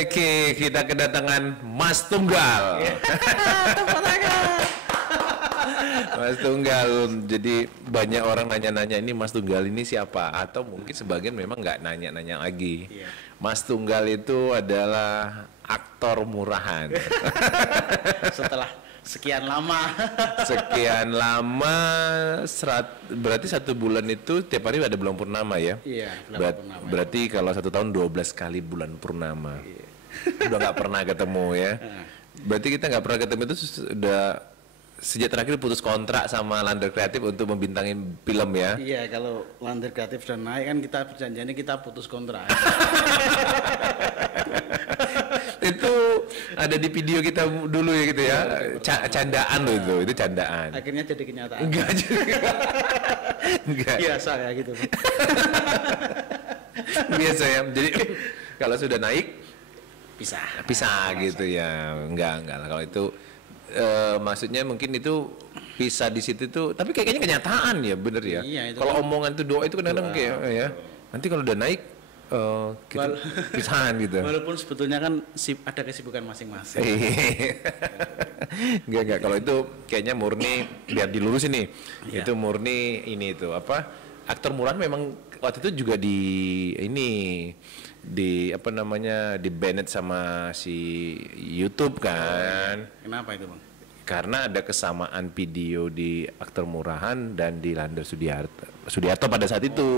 Oke, kita kedatangan Mas Tunggal. Mas Tunggal, jadi banyak orang nanya-nanya ini Mas Tunggal ini siapa? Atau mungkin sebagian memang nggak nanya-nanya lagi. Mas Tunggal itu adalah aktor murahan. Setelah sekian lama. Sekian lama, berarti 1 bulan itu tiap hari ada bulan purnama ya? Iya, purnama. Berarti kalau 1 tahun 12 kali bulan purnama. Iya. Udah nggak pernah ketemu ya? Berarti kita nggak pernah ketemu itu sudah sejak terakhir putus kontrak sama Lander Kreatif untuk membintangin film ya? Iya, kalau Lander Kreatif sudah naik kan kita perjanjiannya kita putus kontrak. Itu ada di video kita dulu ya gitu ya, candaan loh itu candaan. Akhirnya jadi kenyataan. Enggak juga. Enggak. Biasa ya gitu. Biasa ya. Jadi kalau sudah naik pisah gitu ya. Enggak lah kalau itu maksudnya mungkin itu pisah di situ tuh, tapi kayaknya kenyataan ya, bener ya. Iya, kalau omongan itu doa itu kadang-kadang kayak ya. Nanti kalau udah naik kita pisahan gitu. Walaupun sebetulnya kan ada kesibukan masing-masing. Enggak. Kalau itu kayaknya murni biar dilurusin nih. Iya. Itu murni ini itu apa? Aktor murahan memang waktu itu juga di apa namanya di banned sama si YouTube kan. Kenapa itu, Bang? Karena ada kesamaan video di aktor murahan dan di Lander Sudiarto pada saat itu. Gitu.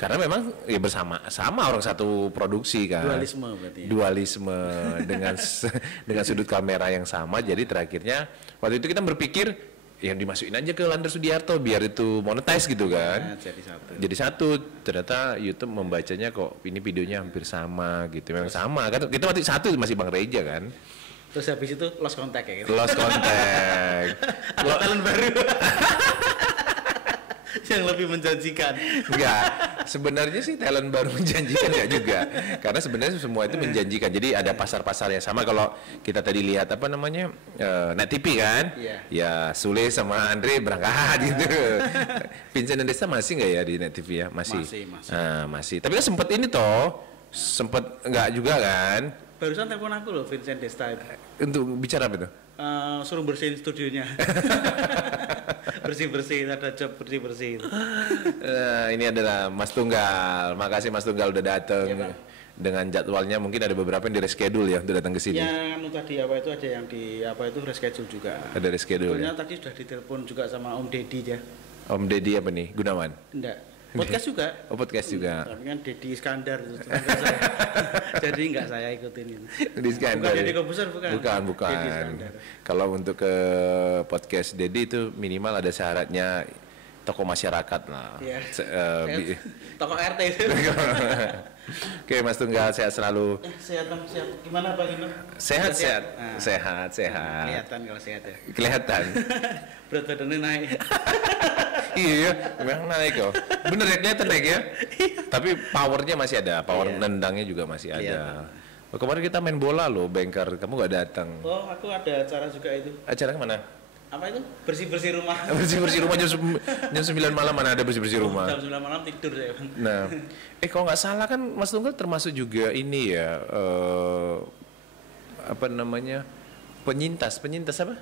Karena memang ya sama orang satu produksi kan. Dualisme berarti. Ya? Dualisme dengan sudut kamera yang sama. Jadi terakhirnya waktu itu kita berpikir yang dimasukin aja ke Lander Sudiarto biar itu monetize gitu kan. Jadi satu. Ternyata YouTube membacanya kok ini videonya hampir sama gitu. Memang sama kan. Kita waktu satu masih Bang Reja kan. Terus habis itu lost contact ya gitu. Lost contact. Talent baru. Yang lebih menjanjikan. Enggak, sebenarnya sih talent baru menjanjikan enggak juga. Karena sebenarnya semua itu menjanjikan. Jadi ada pasar-pasar yang sama. Kalau kita tadi lihat apa namanya Net TV kan, ya Sule sama Andre berangkat gitu. Vincent dan Desta masih nggak ya di Net TV ya? Masih. Masih. Tapi kan sempat ini toh, sempat enggak juga kan? Barusan telepon aku loh, Vincent Desta itu. Untuk bicara apa itu? Suruh bersihin studionya. Bersih-bersih, ada job bersih-bersih. Ini adalah Mas Tunggal. Makasih Mas Tunggal udah datang. Ya, dengan jadwalnya mungkin ada beberapa yang di reschedule ya untuk datang ke sini. Yang tadi apa itu ada yang di apa itu reschedule juga. Ada reschedule. Sebetulnya tadi sudah ditelepon juga sama Om Deddy ya. Om Deddy apa nih? Gunawan? Enggak. Podcast juga. Oh, podcast juga. Tapi kan Deddy Iskandar itu. Jadi enggak saya ikutin itu. Deddy Iskandar. Bukan Deddy Kobuser bukan. Bukan. Kalau untuk ke podcast Deddy itu minimal ada syaratnya tokoh masyarakat lah. Iya. Tokoh RT itu. Oke, Mas Tunggal sehat selalu. Sehat Bang, sehat. Gimana Bang Ino? Sehat. Nah, sehat. Kelihatan kalau sehat ya. Kelihatan. Berat badannya naik. Iya, memang naik kok. Bener ya, kelihatan naik ya. Tapi powernya masih ada, power nendangnya juga masih ada. Oh, kemarin kita main bola loh, Bengkar. Kamu gak datang. Oh, aku ada acara juga itu. Acara kemana? Apa itu? Bersih-bersih rumah. Bersih-bersih rumah jam 9 malam mana ada bersih-bersih rumah. Jam 9 malam tidur saya. Nah, kalau nggak salah kan Mas Tunggal termasuk juga ini ya, apa namanya, penyintas apa?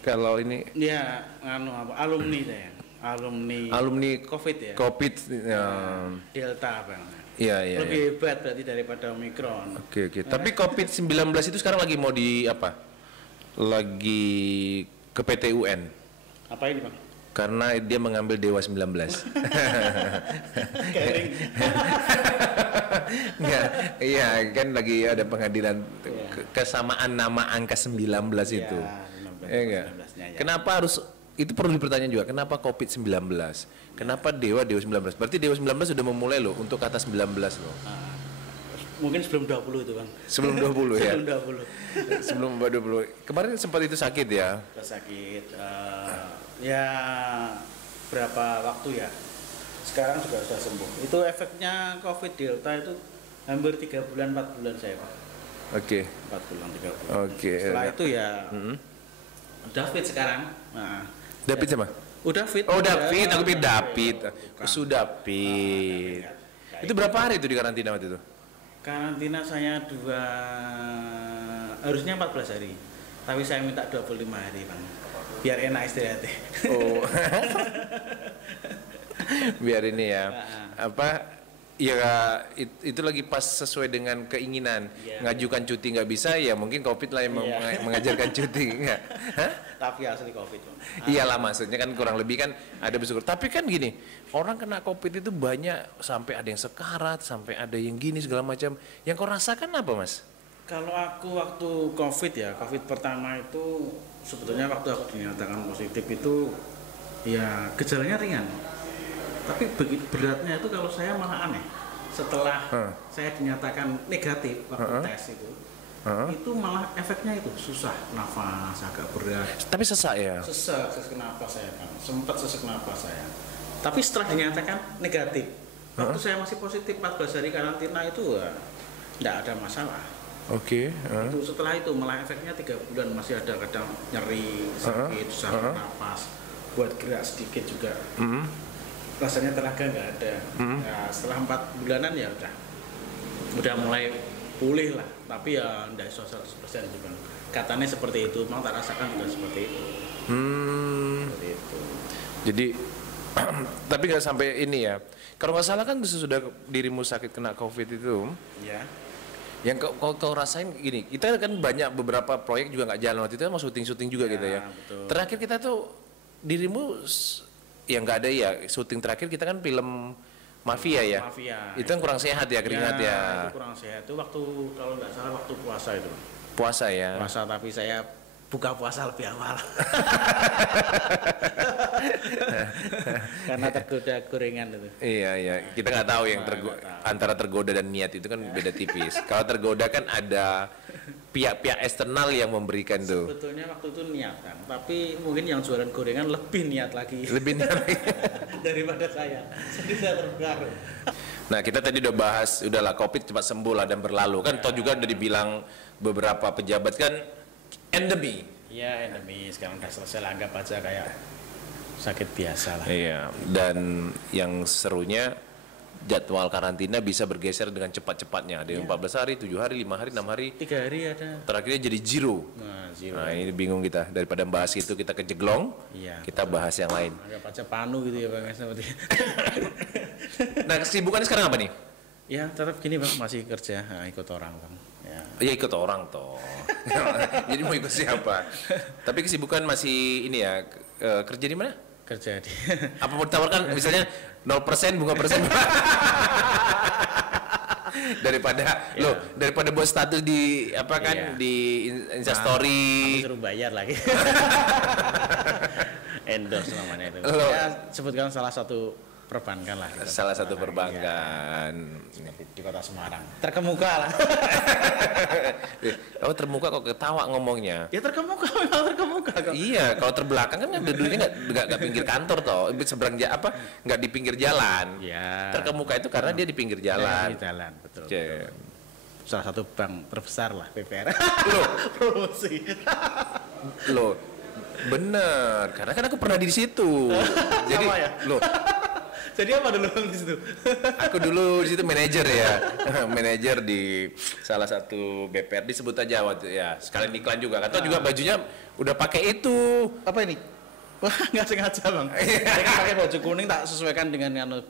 Kalau ini? Ya, alumni saya. Alumni COVID ya. COVID. Delta apa? Iya. Lebih hebat berarti daripada Omicron. Oke. Tapi COVID-19 itu sekarang lagi mau di apa? Lagi ke PT UN. Apa ini Bang? Karena dia mengambil Dewa 19. Enggak, iya kan lagi ada pengadilan kesamaan nama angka 19 itu. Iya enggak? Kenapa harus, itu perlu dipertanyakan juga, kenapa COVID-19? Kenapa Dewa 19? Berarti Dewa 19 sudah memulai loh untuk kata 19 loh. Mungkin sebelum 20 itu Bang. Sebelum 20 ya? Sebelum 20. Sebelum 20. Kemarin sempat itu sakit ya? Sakit. Ya berapa waktu ya? Sekarang juga sudah sembuh. Itu efeknya COVID Delta itu hampir 3 bulan 4 bulan saya Pak. Oke. 4 bulan 3 bulan. Oke. Setelah itu ya David sekarang. Nah, David siapa? Udah fit. Oh David, aku pilih David. Sudah fit. Itu berapa hari itu di karantina waktu itu? Karantina saya harusnya 14 hari. Tapi saya minta 25 hari, Bang. Biar enak istirahatnya. Oh. Biar ini ya. Apa ya itu lagi pas sesuai dengan keinginan. Ngajukan cuti nggak bisa, ya mungkin COVID lah yang mengajarkan cuti, enggak? Tapi asli COVID. Iyalah, maksudnya kan kurang lebih kan ada bersyukur. Tapi kan gini, orang kena COVID itu banyak, sampai ada yang sekarat, sampai ada yang gini segala macam. Yang kau rasakan apa, Mas? Kalau aku waktu COVID ya, COVID pertama itu sebetulnya waktu aku dinyatakan positif itu ya gejalanya ringan. Tapi beratnya itu kalau saya malah aneh. Setelah saya dinyatakan negatif waktu tes itu malah efeknya itu susah nafas, agak berat. Tapi sesak ya? Sesak napas saya, Bang. Sempat sesak napas saya. Tapi setelah dinyatakan negatif, waktu saya masih positif 14 hari karantina itu enggak ada masalah. Oke. Itu setelah itu malah efeknya 3 bulan masih ada kadang nyeri, sakit, susah napas, buat gerak sedikit juga. Rasanya tenaga nggak ada. Nah, setelah 4 bulanan ya udah mulai pulih lah, tapi ya enggak 100% juga. Katanya seperti itu, memang tak rasakan juga seperti itu. Seperti itu. Jadi tapi nggak sampai ini ya. Kalau nggak salah kan sesudah dirimu sakit kena COVID itu, ya. Yang kau rasain gini, kita kan banyak beberapa proyek juga nggak jalan waktu itu, mau syuting juga gitu ya. Betul. Terakhir kita tuh dirimu yang nggak ada ya, syuting terakhir kita kan film Mafia ya. Mafia. Itu kan kurang sehat ya, keringat ya. Itu kurang sehat. Itu waktu kalau nggak salah waktu puasa itu. Puasa ya. Puasa, tapi saya buka puasa lebih awal. Karena tergoda gorengan itu. Iya. Kita nggak tahu yang antara tergoda dan niat itu kan beda tipis. Kalau tergoda kan ada pihak-pihak eksternal yang memberikan tuh. Sebetulnya waktu itu niatan, tapi mungkin yang jualan gorengan lebih niat lagi. Lebih niat lagi. Daripada saya. Jadi saya terpengaruh. Nah, kita tadi udah bahas, udahlah COVID cepat sembuh lah dan berlalu kan. Toh juga udah dibilang beberapa pejabat kan endemi. Iya, endemi. Sekarang udah selesai lah, anggap aja kayak sakit biasa lah. Iya, dan yang serunya jadwal karantina bisa bergeser dengan cepat-cepatnya. Ada yang 14 hari, 7 hari, 5 hari, 6 hari. 3 hari ada. Terakhirnya jadi zero. Nah, ini bingung kita. Daripada bahas itu kita kejeglong, kita bahas yang lain. Anggap aja panu gitu ya, Bang. Nah, kesibukannya sekarang apa nih? Ya, tetap gini, Bang. Masih kerja, ikut orang, Bang. Ya ikut orang toh. Jadi mau ikut siapa? Tapi kesibukan masih ini ya, kerja di mana? Kerja di. Apa mau ditawarkan misalnya 0% bunga persen? daripada buat status di apa kan di Instastory. Tapi suruh bayar lagi. Endorse namanya itu. Ya, sebutkan salah satu perbankan lah. Salah satu perbankan di Kota Semarang. Terkemuka lah. Oh, termuka kok ketawa ngomongnya. Ya terkemuka, memang terkemuka kok. Iya, kalau terbelakang kan duduknya nggak pinggir kantor toh, seberang nggak di pinggir jalan. Ya. Terkemuka itu karena dia di pinggir jalan. Di jalan, betul. Salah satu bank terbesar lah PPR. Loh, promosi. Loh, bener. Karena kan aku pernah di situ. Jadi, Jadi apa dulu di situ? Aku dulu di situ manajer ya, manajer di salah satu BPR, disebut aja waktu ya. Sekalian iklan juga. Atau juga bajunya udah pakai itu. Apa ini? Wah, nggak sengaja, Bang. Saya kan pakai baju kuning, tak sesuaikan dengan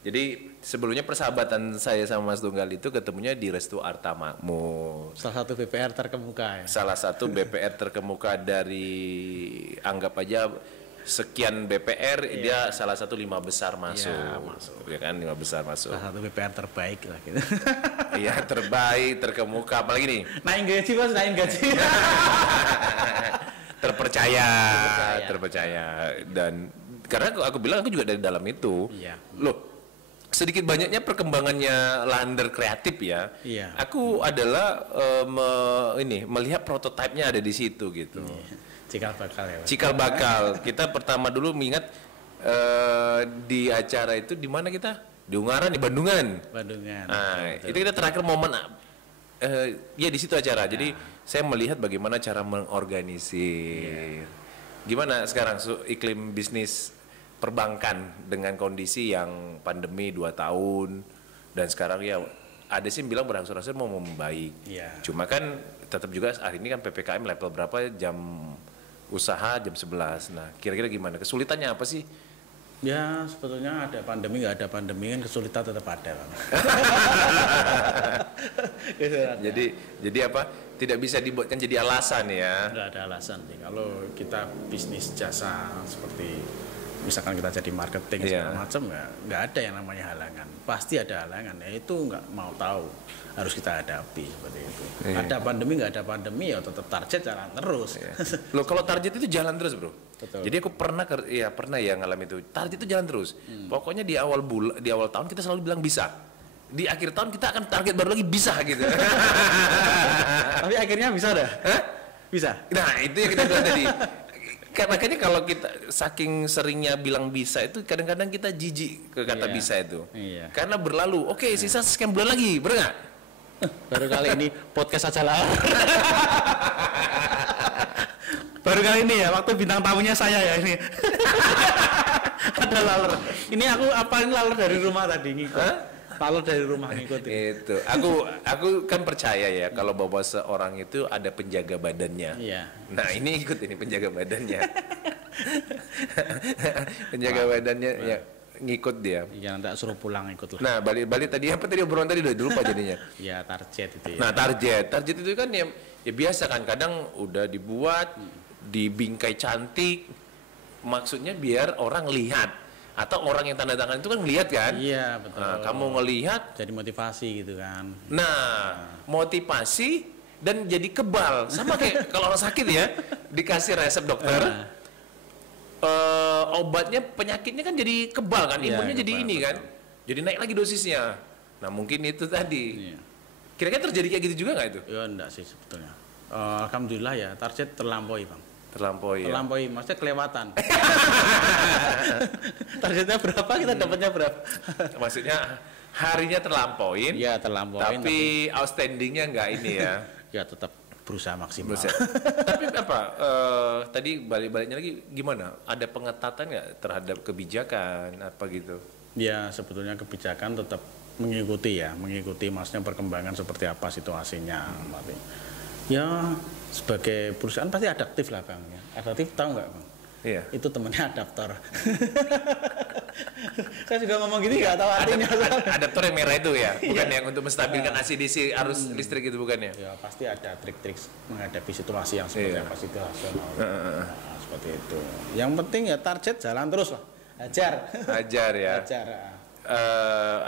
jadi sebelumnya persahabatan saya sama Mas Tunggal itu ketemunya di Restu Arta Makmur. Salah satu BPR terkemuka ya. Salah satu BPR terkemuka dari anggap aja sekian BPR, dia salah satu 5 besar masuk. Ya kan, 5 besar masuk. Salah satu BPR terbaik lah gitu. Iya, terbaik, terkemuka. Apalagi nih? Naik gaji, Mas, naik gaji. terpercaya. Dan karena aku bilang aku juga dari dalam itu. Iya. Loh, sedikit banyaknya perkembangannya Lander kreatif ya. Iya. Aku adalah melihat prototipenya ada di situ gitu. Iya. Cikal bakal ya, Pak. Cikal bakal. Kita pertama dulu mengingat di acara itu di mana kita? Di Ungaran, di Bandungan. Nah, itu kita terakhir momen ya di situ acara. Jadi saya melihat bagaimana cara mengorganisir. Gimana sekarang iklim bisnis perbankan dengan kondisi yang pandemi 2 tahun, Dan sekarang ya ada sih yang bilang berangsur-angsur mau membaik. Cuma kan tetap juga hari ini kan PPKM level berapa, jam usaha jam 11. Nah, kira-kira gimana? Kesulitannya apa sih? Ya sebetulnya ada pandemi nggak ada pandemi kan kesulitan tetap ada, Bang. Jadi apa? Tidak bisa dibuatkan jadi alasan ya? Nggak ada alasan sih. Kalau kita bisnis jasa seperti misalkan kita jadi marketing segala macam, nggak ada yang namanya halangan. Pasti ada halangan. Ya itu nggak mau tahu, harus kita hadapi seperti itu. Ada pandemi nggak ada pandemi ya tetap target jalan terus. Loh kalau target itu jalan terus, bro. Betul. Jadi aku pernah ya ngalamin itu. Target itu jalan terus. Pokoknya di awal tahun kita selalu bilang bisa. Di akhir tahun kita akan target baru lagi bisa gitu. Tapi akhirnya bisa dah? Bisa. Nah itu yang kita bilang tadi. Makanya kalau kita saking seringnya bilang bisa itu kadang-kadang kita jijik ke kata bisa itu. Karena berlalu. Oke, sisa sekian bulan lagi, bener nggak? Baru kali ini podcast aja lah. Baru kali ini ya, waktu bintang tamunya saya ya ini. Ada laler. Ini aku apain laler dari rumah tadi ngikut. Laler dari rumah ngikut. Itu. Aku kan percaya ya kalau bahwa seorang itu ada penjaga badannya. Nah, ini ikut ini penjaga badannya. Penjaga badannya ya ngikut dia. Iya, nanti suruh pulang ikut lah. Nah, balik tadi apa tadi obrolan tadi udah lupa jadinya. Ya, target itu ya. Nah, target itu kan ya biasa kan kadang udah dibuat dibingkai cantik, maksudnya biar orang lihat atau orang yang tanda tangan itu kan ngelihat kan. Iya betul. Nah, kamu ngelihat jadi motivasi gitu kan. Nah, motivasi dan jadi kebal sama kayak kalau orang sakit ya dikasih resep dokter. Obatnya penyakitnya kan jadi kebal kan, imunnya jadi ini betul. Kan jadi naik lagi dosisnya. Nah mungkin itu tadi kira-kira terjadi kayak gitu juga nggak itu? Ya enggak sih sebetulnya. Alhamdulillah ya target terlampaui, Bang. Terlampaui, maksudnya kelewatan. Targetnya berapa kita dapatnya berapa? Maksudnya harinya terlampauin. Iya terlampauin. Tapi outstandingnya nggak ini ya. Ya tetap berusaha maksimal. Tapi apa? Tadi balik-baliknya lagi gimana? Ada pengetatan nggak terhadap kebijakan apa gitu? Ya sebetulnya kebijakan tetap mengikuti maksudnya perkembangan seperti apa situasinya. Ya sebagai perusahaan pasti adaptif lah Bang. Adaptif tahu nggak Bang? Iya. Itu temennya adaptor. Saya juga ngomong gini nggak tahu artinya. Adaptor yang merah itu ya, bukan yang untuk menstabilkan AC/DC arus listrik itu bukan ya? Ya pasti ada trik-trik menghadapi situasi yang seperti apa situasional. Seperti itu. Yang penting ya target jalan terus lah. Hajar ya. Hajar.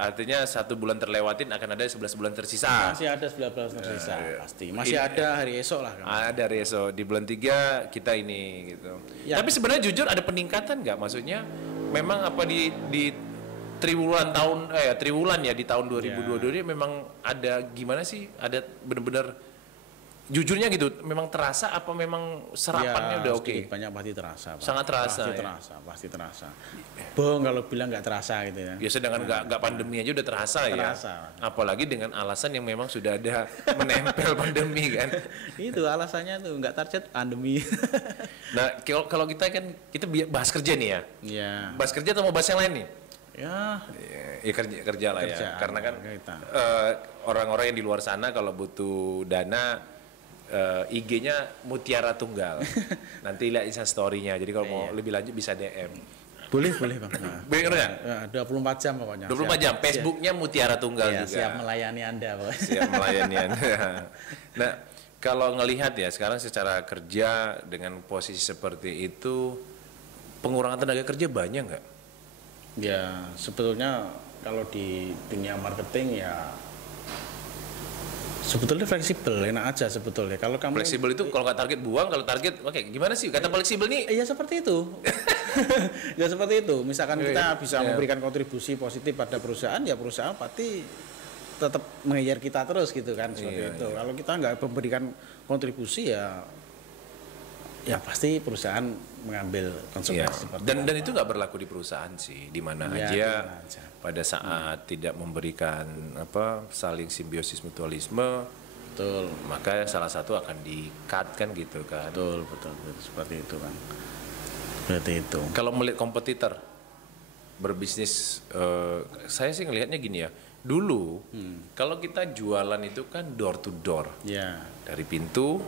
Artinya 1 bulan terlewatin akan ada 11 bulan tersisa. Masih ada 11 bulan tersisa pasti. Masih ada hari esok lah. Ada hari esok di bulan 3 kita ini gitu. Ya. Tapi sebenarnya jujur ada peningkatan nggak? Maksudnya memang apa di triwulan ya di tahun 2022 ini memang ada gimana sih? Ada benar-benar jujurnya gitu, memang terasa apa memang serapannya udah oke? Banyak pasti terasa. Pak. Sangat terasa. Pasti terasa. Bohong kalau bilang nggak terasa gitu ya. Ya sedangkan nggak pandemi aja udah terasa ya. Apalagi dengan alasan yang memang sudah ada menempel pandemi kan. Itu alasannya tuh nggak target pandemi. Nah kalau kita kan kita bahas kerja nih ya. Iya. Bahas kerja atau mau bahas yang lain nih? Ya kerja lah ya. Karena kan orang-orang yang di luar sana kalau butuh dana IG-nya Mutiara Tunggal. Nanti lihat Insta story-nya. Jadi kalau mau lebih lanjut bisa DM. Boleh Bang. Boleh ya? 24 jam pokoknya. 24 jam. Facebooknya Mutiara Tunggal juga. Siap melayani Anda, Bos. Siap melayani Anda. Nah, kalau ngelihat ya sekarang secara kerja dengan posisi seperti itu, pengurangan tenaga kerja banyak nggak? Ya, sebetulnya kalau di dunia marketing ya sebetulnya fleksibel, enak aja sebetulnya. Kalau kamu fleksibel itu kalau nggak target buang, kalau target gimana sih? Kata fleksibel nih? Ya seperti itu. Ya seperti itu. Misalkan kita bisa memberikan kontribusi positif pada perusahaan, ya perusahaan pasti tetap mengejar kita terus gitu kan seperti itu. Kalau kita nggak memberikan kontribusi ya pasti perusahaan mengambil konsekuensi seperti dan itu nggak berlaku di perusahaan sih, di mana aja pada saat tidak memberikan saling simbiosis mutualisme, betul, maka salah satu akan di-cut kan gitu kan. Betul seperti itu kan. Seperti itu. Kalau melihat kompetitor berbisnis, saya sih ngelihatnya gini ya, Dulu kalau kita jualan itu kan door to door. Ya. Dari pintu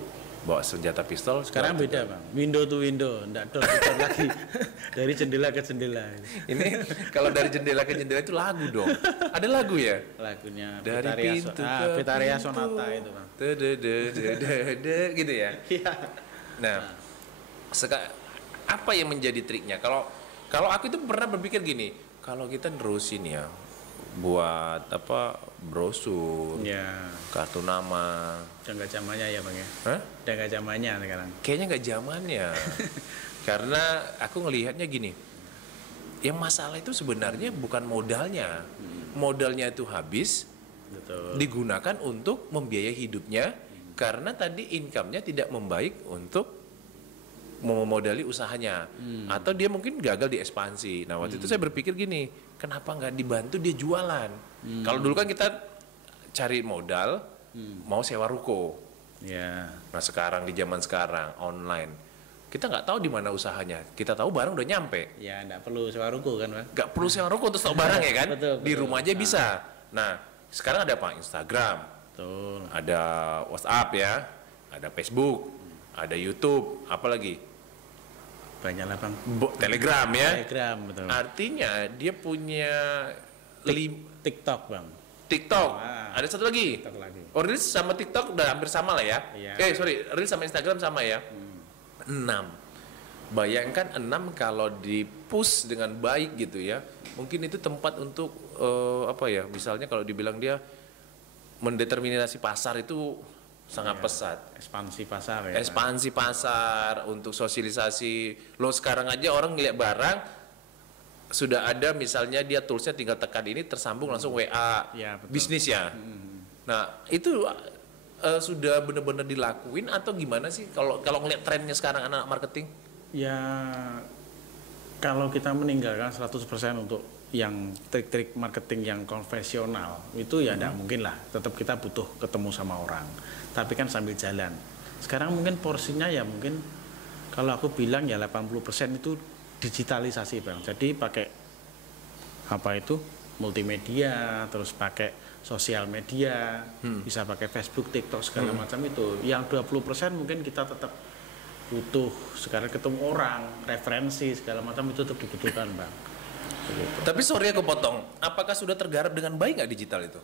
bawa senjata pistol. Sekarang beda Bang, window to window, enggak door to door lagi. Dari jendela ke jendela. Ini kalau dari jendela ke jendela itu lagu dong. Ada lagu ya? Lagunya Dari pintu ke Vitaria pintu. Sonata itu Bang. Gitu ya. Iya. Nah, apa yang menjadi triknya? Kalau aku itu pernah berpikir gini, kalau kita nerusin ya buat apa brosur, Ya. kartu nama, Udah nggak zamannya ya Bang ya? hah? Udah nggak zamannya sekarang. Kayaknya nggak zamannya. Karena aku ngelihatnya gini, yang masalah itu sebenarnya bukan modalnya, modalnya itu habis, Betul. digunakan untuk membiayai hidupnya, karena tadi income-nya tidak membaik untuk memodali usahanya, atau dia mungkin gagal di ekspansi. Nah waktu itu saya berpikir gini, kenapa nggak dibantu dia jualan? Kalau dulu kan kita cari modal, mau sewa ruko. Ya. Nah sekarang di zaman sekarang online, kita nggak tahu di mana usahanya. Kita tahu barang udah nyampe, Ya, nggak perlu sewa ruko kan Bang? nggak perlu sewa ruko untuk tahu barang ya kan? Betul, Di betul. rumah aja bisa. Nah sekarang ada apa? Instagram, Betul. ada WhatsApp ya, ada Facebook, ada YouTube, apalagi Banyak lah Bang. Telegram ya. Telegram betul. Artinya dia punya TikTok Bang. TikTok. Ah. Ada satu lagi. TikTok lagi. Oh, Reels sama TikTok udah hampir sama lah ya. Iya. Sorry, Reels sama Instagram sama ya. 6. Bayangkan 6 kalau di-push dengan baik gitu ya. Mungkin itu tempat untuk apa ya? Misalnya kalau dibilang dia mendeterminasi pasar itu sangat pesat. Ekspansi pasar ya. Ekspansi pasar untuk sosialisasi. Lo sekarang aja orang ngeliat barang sudah ada, misalnya dia toolsnya tinggal tekan ini tersambung langsung WA Ya, betul. bisnis ya. Nah itu sudah benar-benar dilakuin atau gimana sih kalau ngeliat trennya sekarang anak marketing? Ya, kalau kita meninggalkan 100% untuk yang trik-trik marketing yang konvensional itu ya tidak mungkin lah. Tetap kita butuh ketemu sama orang. Tapi kan sambil jalan. Sekarang mungkin porsinya ya mungkin kalau aku bilang ya 80% itu digitalisasi Bang. Jadi pakai apa itu multimedia, terus pakai sosial media, bisa pakai Facebook, TikTok segala macam itu. Yang 20% mungkin kita tetap butuh sekarang ketemu orang, referensi segala macam itu tetap dibutuhkan Bang. Begitu. Tapi sorry aku potong, apakah sudah tergarap dengan baik nggak digital itu?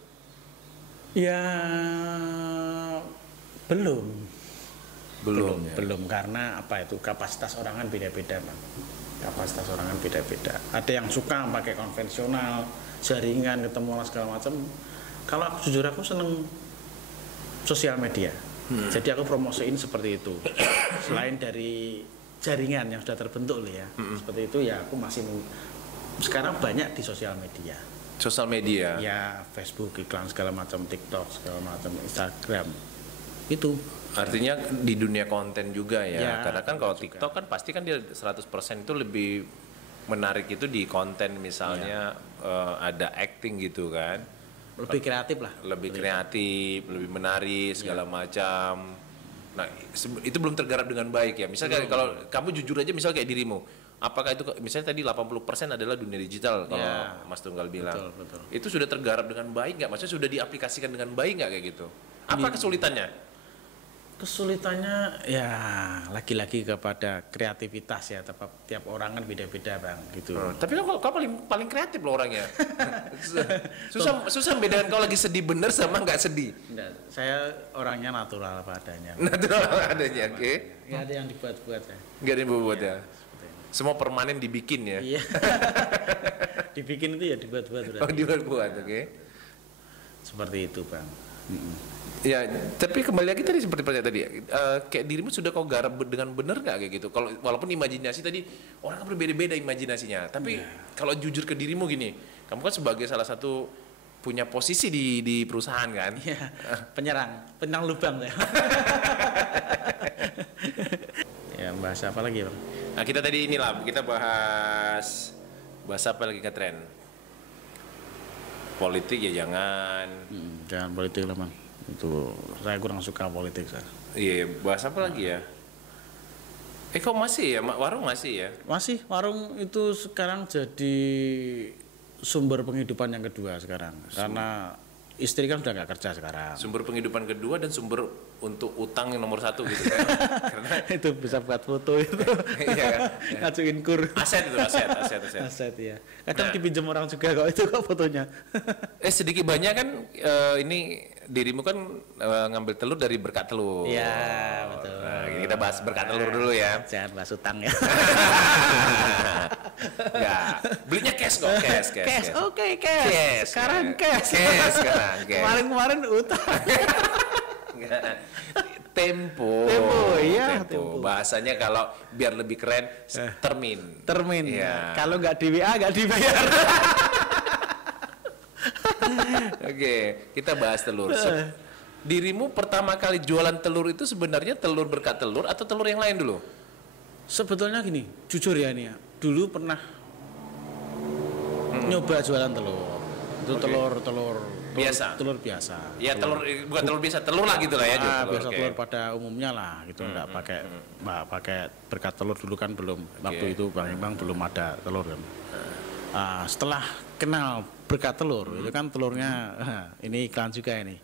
Ya belum. Ya. Belum karena apa itu kapasitas orang kan beda-beda Bang. Kapasitas orang kan beda-beda. Ada yang suka pakai konvensional, jaringan, ketemu orang segala macam. Kalau aku jujur aku seneng sosial media. Jadi aku promosiin seperti itu. Selain dari jaringan yang sudah terbentuk loh ya, seperti itu ya aku masih sekarang banyak di sosial media. Sosial media. Ya Facebook, iklan segala macam, TikTok segala macam, Instagram. Itu Artinya di dunia konten juga ya. Ya, Karena kan kalau juga. TikTok kan pasti kan dia 100% itu lebih menarik itu di konten misalnya ada acting gitu kan. lebih kreatif lah. Lebih kreatif, lebih menarik segala macam. Nah, itu belum tergarap dengan baik ya. Misalnya kalau kamu jujur aja misal kayak dirimu, apakah itu misalnya tadi 80% adalah dunia digital kalau Ya. Mas Tunggal bilang. Betul. Itu sudah tergarap dengan baik nggak? Maksudnya sudah diaplikasikan dengan baik nggak kayak gitu? Apa kesulitannya? Kesulitannya ya lagi-lagi kepada kreativitas ya, tiap orang kan beda-beda Bang gitu. Tapi kau paling kreatif loh orangnya. susah bedakan kau lagi sedih bener sama nggak sedih. Enggak, saya orangnya natural padanya. Natural adanya, oke. Nggak ada yang dibuat-buat ya. Nggak ada yang buat ya. Seperti ini. Semua permanen dibikin ya. Iya. Dibikin itu ya dibuat-buat berarti. Oh dibuat, oke. Seperti itu Bang. Ya, tapi kembali lagi tadi seperti pertanyaan tadi, kayak dirimu sudah kau garap dengan benar nggak kayak gitu? Kalau walaupun imajinasi tadi orang kan berbeda-beda imajinasinya, tapi kalau jujur ke dirimu gini, kamu kan sebagai salah satu punya posisi di perusahaan kan? Iya. Penyerang lubang ya. Ya bahas apa lagi Bang? Nah kita tadi inilah kita bahas apa lagi ke tren? Politik ya jangan. Jangan politik lah Bang. Itu saya kurang suka politik saya. Iya, bahas apa lagi ya? Kok masih ya? Warung masih ya? Masih warung itu sekarang jadi sumber penghidupan yang kedua sekarang. Karena istri kan udah nggak kerja sekarang. Sumber penghidupan kedua dan sumber untuk utang yang nomor 1 gitu kan. Karena itu bisa buat foto itu. Iya kan? Ngajuin kur. Aset itu, aset. Aset ya. Kadang dipinjam orang juga kok itu kok fotonya. Sedikit banyak kan ini dirimu kan ngambil telur dari berkat telur. Iya, betul. Nah, kita bahas berkat telur dulu ya. Jangan bahas utang ya. Enggak. Belinya cash kok, cash. Oke, cash. Sekarang cash. Sekarang cash. Kemarin utang. Enggak. Tempo. Iya, tempo. Bahasanya kalau biar lebih keren, termin. Iya. Kalau nggak di WA nggak dibayar. Oke, kita bahas telur. Dirimu pertama kali jualan telur itu sebenarnya telur berkat telur atau telur yang lain dulu? Sebetulnya gini, jujur ya nih ya. Dulu pernah nyoba jualan telur. Itu telur biasa. Telur biasa. Ya telur bukan telur biasa, telur lah gitu lah ya. Biasa telur pada umumnya lah gitu, enggak pakai berkat telur dulu kan belum. Waktu itu Bang belum ada telur kan. Setelah kenal berkat telur itu kan telurnya ini iklan juga ini.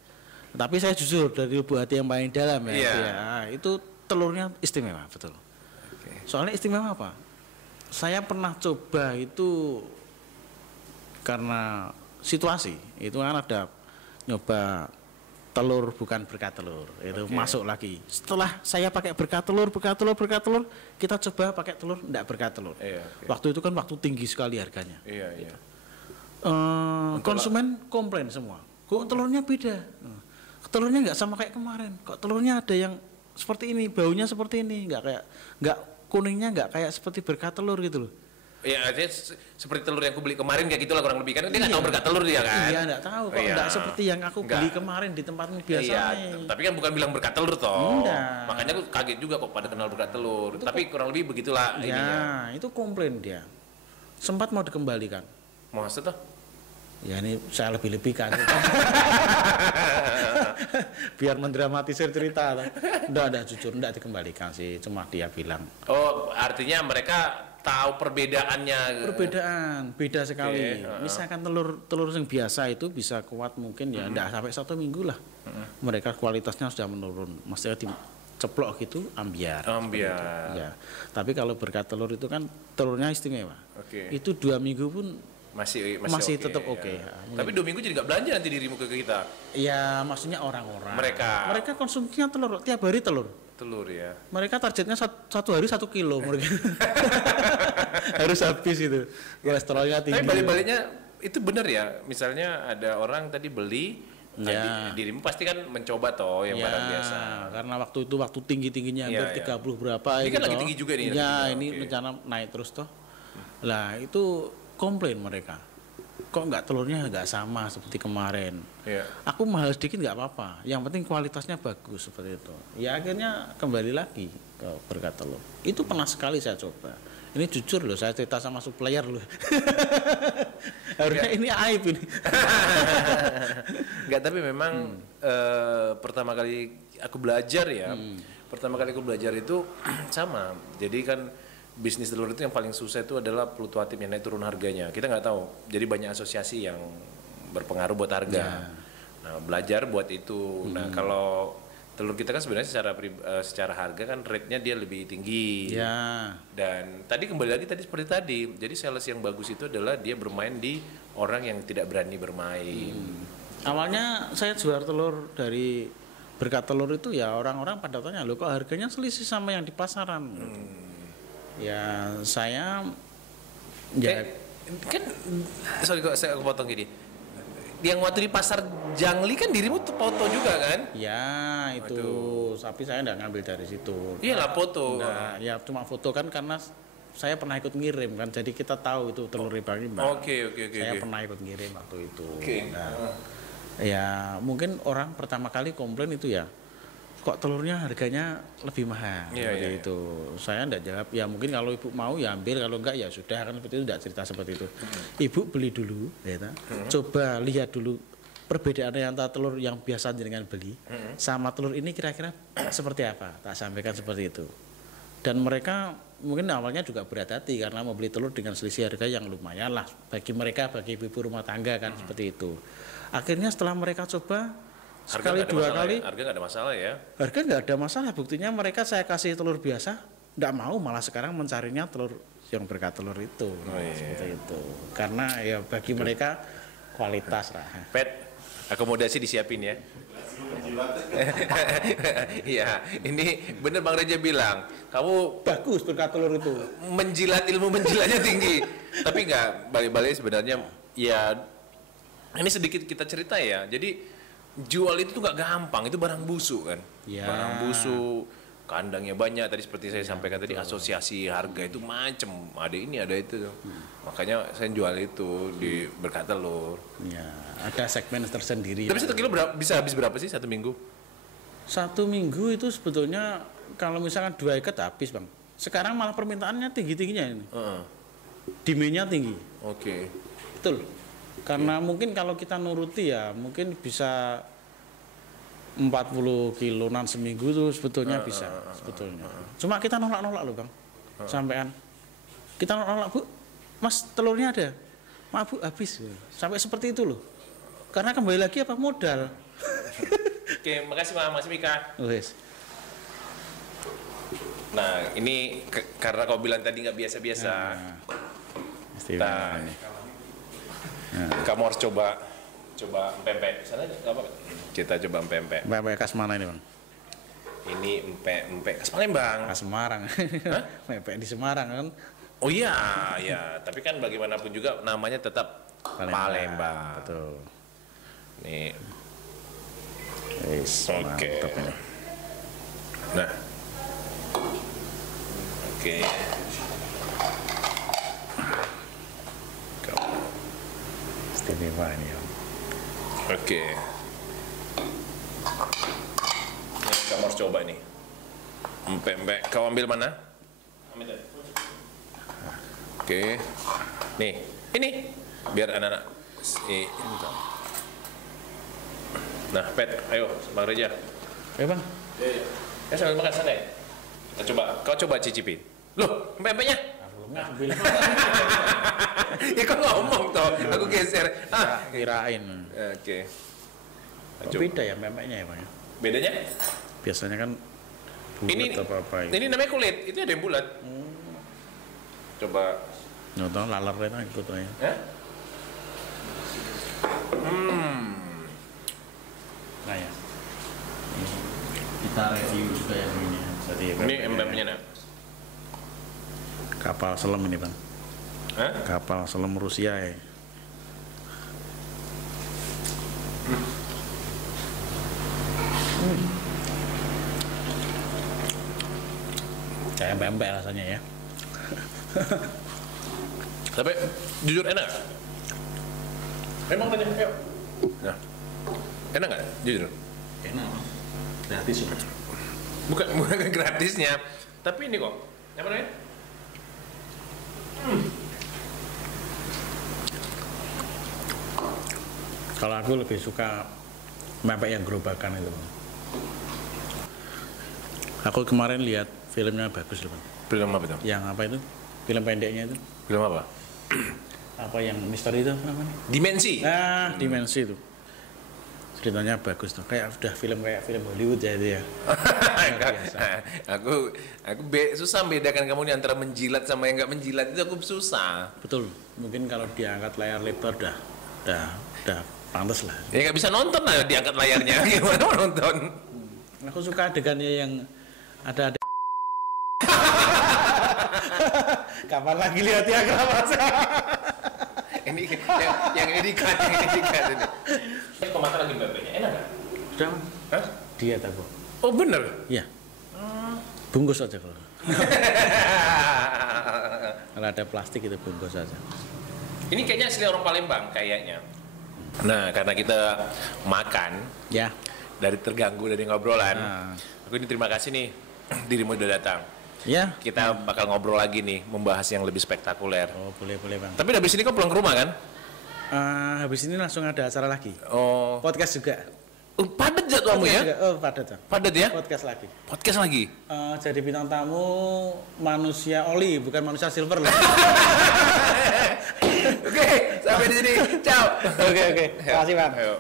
Tapi saya jujur dari lubuk hati yang paling dalam ya. Itu telurnya istimewa betul. Soalnya istimewa apa? Saya pernah coba itu karena situasi itu kan ada nyoba telur bukan berkat telur itu masuk lagi. Setelah saya pakai berkat telur kita coba pakai telur enggak berkat telur. Waktu itu kan waktu tinggi sekali harganya. Konsumen komplain semua. Kok telurnya beda? Telurnya nggak sama kayak kemarin. Kok telurnya ada yang seperti ini, baunya seperti ini, nggak kuningnya nggak kayak seperti berkat telur gitu loh. Iya, artinya seperti telur yang aku beli kemarin kayak gitulah kurang lebih kan dia nggak tahu berkat telur dia kan. Iya, nggak tahu kok nggak seperti yang aku beli kemarin di tempatmu biasanya. Iya, tapi kan bukan bilang berkat telur toh. Makanya aku kaget juga kok pada kenal berkat telur. Tapi kurang lebih begitulah ininya. Itu komplain dia. Sempat mau dikembalikan. Maksud toh? Ya ini saya lebih-lebihkan. Biar mendramatisir cerita. Enggak jujur enggak dikembalikan sih, cuma dia bilang. Oh, artinya mereka tahu perbedaannya. Beda sekali. Misalkan telur yang biasa itu bisa kuat mungkin ya enggak sampai 1 minggu lah. Mereka kualitasnya sudah menurun. Maksudnya diceplok gitu ambiar. Ya. Tapi kalau berkat telur itu kan telurnya istimewa. Itu 2 minggu pun masih tetap oke. Ya. Tapi 2 minggu jadi nggak belanja nanti dirimu ke kita. Iya, maksudnya orang-orang. Mereka konsumsinya telur tiap hari telur ya. Mereka targetnya 1 hari 1 kilo mereka. Harus habis itu. Kolesterolnya tinggi. Tapi balik-baliknya itu benar ya. Misalnya ada orang tadi beli, dirimu pasti kan mencoba toh yang barang biasa. Karena waktu tinggi-tingginya hampir 30 berapa. Ini kan lagi tinggi juga nih. Ya, ini rencana naik terus toh. Lah itu komplain mereka, kok nggak telurnya nggak sama seperti kemarin. Aku mahal sedikit nggak apa-apa, yang penting kualitasnya bagus seperti itu. Ya akhirnya kembali lagi ke berkat telur. Itu pernah sekali saya coba. Ini jujur loh, saya cerita sama supplier loh. Harusnya ini aib ini. Nggak, tapi memang pertama kali aku belajar itu sama. Jadi kan bisnis telur itu yang paling susah itu adalah fluktuatif yang naik turun harganya. Kita nggak tahu. Jadi banyak asosiasi yang berpengaruh buat harga. Nah, belajar buat itu. Nah, kalau telur kita kan sebenarnya secara harga kan rate-nya dia lebih tinggi. Dan tadi kembali lagi seperti tadi. Jadi sales yang bagus itu adalah dia bermain di orang yang tidak berani bermain. Awalnya saya jual telur dari berkat telur itu ya orang-orang pada tanya, loh kok harganya selisih sama yang di pasaran. Ya saya kan sorry kok saya potong gini. Yang waktu di pasar Jangli kan dirimu foto juga kan? Ya itu. Tapi saya enggak ngambil dari situ. Iyalah foto. Nah, ya cuma foto kan karena saya pernah ikut ngirim kan. Jadi kita tahu itu telur Bang Imbang. Oke. Saya pernah ikut ngirim waktu itu. Nah, ya mungkin orang pertama kali komplain itu ya, kok telurnya harganya lebih mahal seperti itu. Saya enggak jawab, ya mungkin kalau ibu mau ya ambil, kalau enggak ya sudah, kan seperti itu, enggak cerita seperti itu. Ibu beli dulu ya, coba lihat dulu perbedaannya antara telur yang biasa dengan beli sama telur ini kira-kira seperti apa, tak sampaikan seperti itu. Dan mereka mungkin awalnya juga berat hati karena membeli telur dengan selisih harga yang lumayan lah bagi mereka, bagi ibu rumah tangga kan seperti itu. Akhirnya setelah mereka coba sekali dua kali, harga nggak ada masalah ya? Harga nggak ada masalah. Buktinya mereka saya kasih telur biasa, nggak mau, malah sekarang mencarinya telur yang berkatelur itu, seperti itu. Karena ya bagi mereka kualitas lah. Pet, akomodasi disiapin ya. Iya, ini bener Bang Reja bilang, kamu bagus berkat telur itu. Ilmu menjilatnya tinggi. Tapi nggak, balik-balik sebenarnya ya ini sedikit kita cerita ya. Jadi jual itu tuh nggak gampang, itu barang busuk kan. Ya. Barang busuk, kandangnya banyak. Tadi seperti saya sampaikan tadi, asosiasi harga itu macem. Ada ini, ada itu. Makanya saya jual itu di berkat telur. Ya, ada segmen tersendiri. Tapi 1 kilo bisa habis berapa sih 1 minggu? 1 minggu itu sebetulnya kalau misalkan 2 ikat habis Bang. Sekarang malah permintaannya tinggi-tingginya ini. Demand-nya tinggi. Oke. Betul. Karena mungkin kalau kita nuruti ya mungkin bisa 40 kiloan seminggu tuh sebetulnya bisa sebetulnya. Cuma kita nolak-nolak loh Bang. Sampean. Kita nolak, Bu. Mas telurnya ada. Maaf Bu, habis. Sampai seperti itu loh. Karena kembali lagi apa modal. Oke, makasih Mas Mika. Wes. Nah, ini karena kau bilang tadi nggak biasa-biasa. Nah, kamu harus coba empek-empek. Sana nggak apa? Kita coba empek-empek. Empek khas mana ini Bang? Ini empek khas Palembang. Khas Semarang. Empek di Semarang kan? Oh iya, ya. Tapi kan bagaimanapun juga namanya tetap Palembang. Betul. Nih. Oke. Nah. Oke. Istimewa ini ya. Oke. Nih, kamu harus coba nih. Empek-empek. Kau ambil mana? Ambil. Oke. Nih, ini biar anak-anak. Nah, Pet, ayo, Bang Reja. Ayo Bang. Ya sambil makan sana ya. Kau coba cicipin. Loh, empek-empeknya? Ngambil. Ya kok ngomong toh, aku geser. Kirain. Oke. Beda ya empeknya ya Bang. Bedanya? Biasanya kan bulat apa-apa. Ini namanya kulit, itu ada yang bulat. Coba. Nonton laler itu ikut ya. Nah ya. Kita review juga yang ini. Jadi ini empeknya nak. Kapal selam ini Bang. Kapal selam Rusia ya. Kayak empek-empek rasanya ya. Tapi jujur enak. Emang tanya, ayo. Nah, enak nggak? Jujur. Enak. Gratis. Bukan gratisnya, tapi ini kok. Apa namanya? Kalau aku lebih suka mepek yang gerobakan itu Bang. Aku kemarin lihat filmnya bagus loh Bang. Film apa itu? Yang apa itu? Film pendeknya itu. Film apa? Apa yang misteri itu apa namanya? Dimensi. Nah, Dimensi itu. Ceritanya bagus tuh. Kayak film Hollywood ya itu ya. aku susah membedakan kamu nih antara menjilat sama yang nggak menjilat, itu aku susah. Betul. Mungkin kalau diangkat layar lebar udah pantas lah. Ya nggak bisa nonton lah diangkat layarnya. Gimana mau nonton? Aku suka adegannya yang ada. Kapan lagi lihat ya keramas? Ini yang edikan ini. Ini kok makan lagi bebeknya, enak nggak? Sudah. Hah? Diet aku. Oh bener? Iya. Bungkus aja kalau. Kalau ada plastik itu bungkus aja. Ini kayaknya asli orang Palembang kayaknya. Nah, karena kita makan, ya, dari terganggu dari ngobrolan, aku ini terima kasih nih dirimu udah datang. Ya. Kita bakal ngobrol lagi nih, membahas yang lebih spektakuler. Oh, boleh Bang. Tapi habis ini kau pulang ke rumah kan? Habis ini langsung ada acara lagi. Oh. Podcast juga. Padat jadwalmu ya? Oh, padat. Padat ya? Podcast lagi. Jadi bintang tamu manusia oli, bukan manusia silver loh. Oke, sampai di sini. Ciao. Oke. Terima kasih, Bang. Ayo.